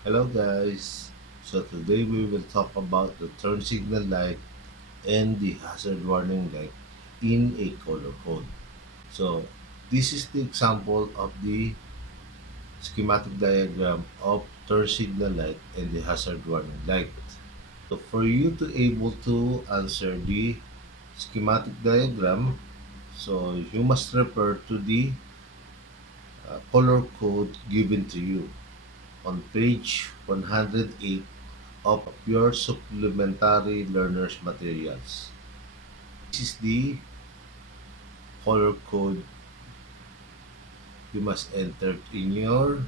Hello guys. So today we will talk about the turn signal light and the hazard warning light in a color code. So this is the example of the schematic diagram of turn signal light and the hazard warning light. So for you to able to answer the schematic diagram, so you must refer to the color code given to you on page 108 of your supplementary learners materials. This is the color code you must enter in your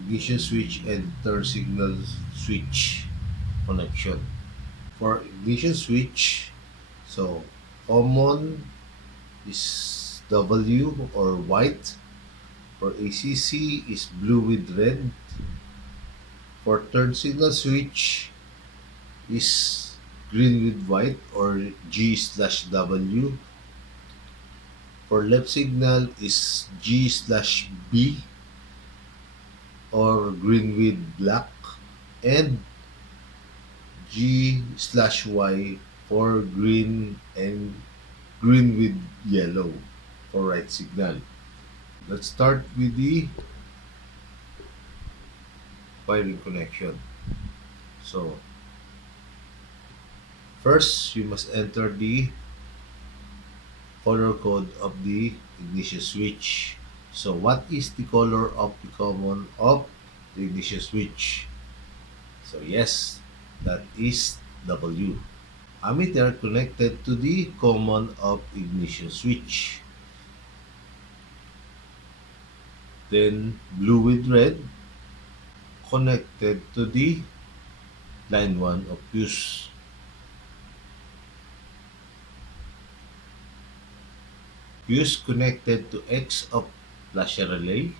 ignition switch and turn signal switch connection. For ignition switch, so common is W or white. For ACC is blue with red. For turn signal switch is green with white or G slash W. For left signal is G slash B or green with black, and G slash Y for green and green with yellow for right signal. Let's start with the wiring connection. So first you must enter the color code of the ignition switch. So what is the color of the common of the ignition switch? So yes, that is W. Ammeter connected to the common of ignition switch. Then blue with red connected to the line 1 of fuse. Fuse connected to X of flasher relay.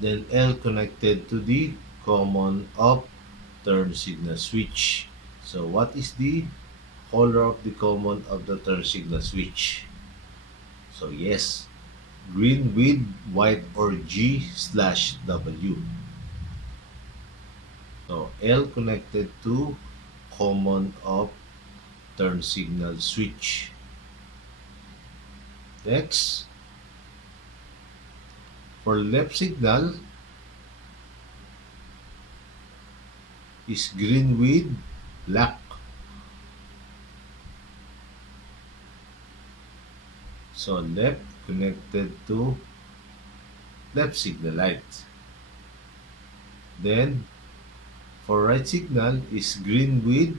Then L connected to the common of turn signal switch. So what is the color of the common of the turn signal switch? So yes, green with white or G slash W. So L connected to common of turn signal switch. Next, for left signal is green with black. So left connected to left signal light. Then for right signal is green with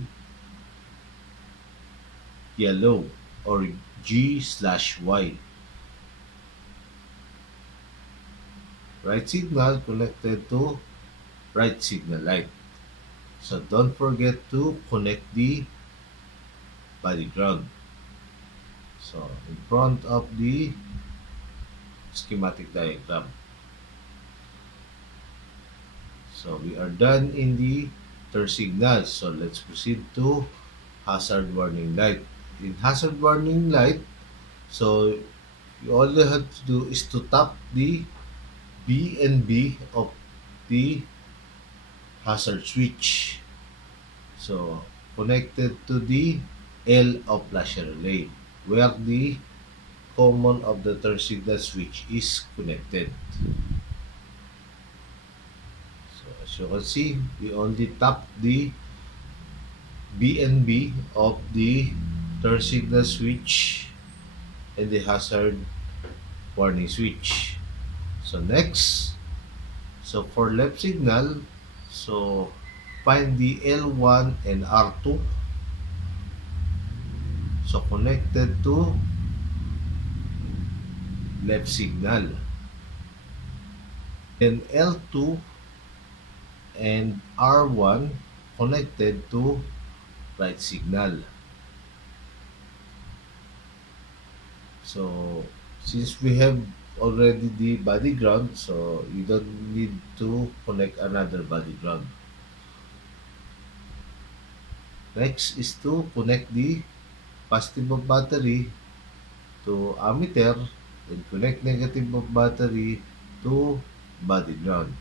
yellow or G slash Y. Right signal connected to right signal light. So don't forget to connect the body ground. So in front of the schematic diagram. So we are done in the turn signal. So let's proceed to hazard warning light. In hazard warning light, so all you have to do is to tap the B and B of the hazard switch. So connected to the L of flasher relay where the common of the turn signal switch is connected. So as you can see, we only tap the B and B of the turn signal switch and the hazard warning switch. So next, so for left signal, so find the L1 and R2. So connected to left signal. Then L2 and R1 connected to right signal. So since we have already the body ground, so you don't need to connect another body ground. Next is to connect the positive of battery to ammeter and connect negative of battery to body ground.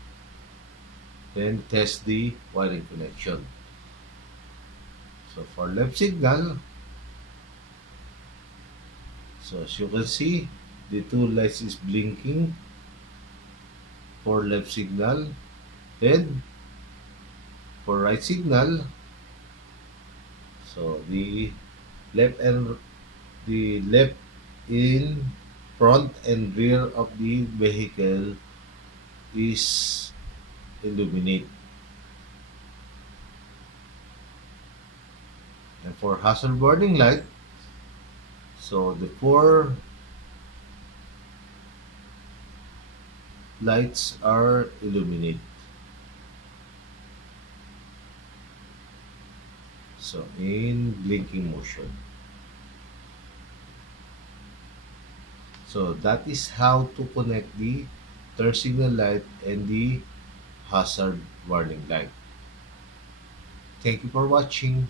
Then test the wiring connection. So for left signal, so as you can see, the two lights is blinking for left signal. Then for right signal, so the left in front and rear of the vehicle is illuminate. And for hazard warning light, so the four lights are illuminate. So in blinking motion. So that is how to connect the turn signal light and the hazard warning light. Thank you for watching.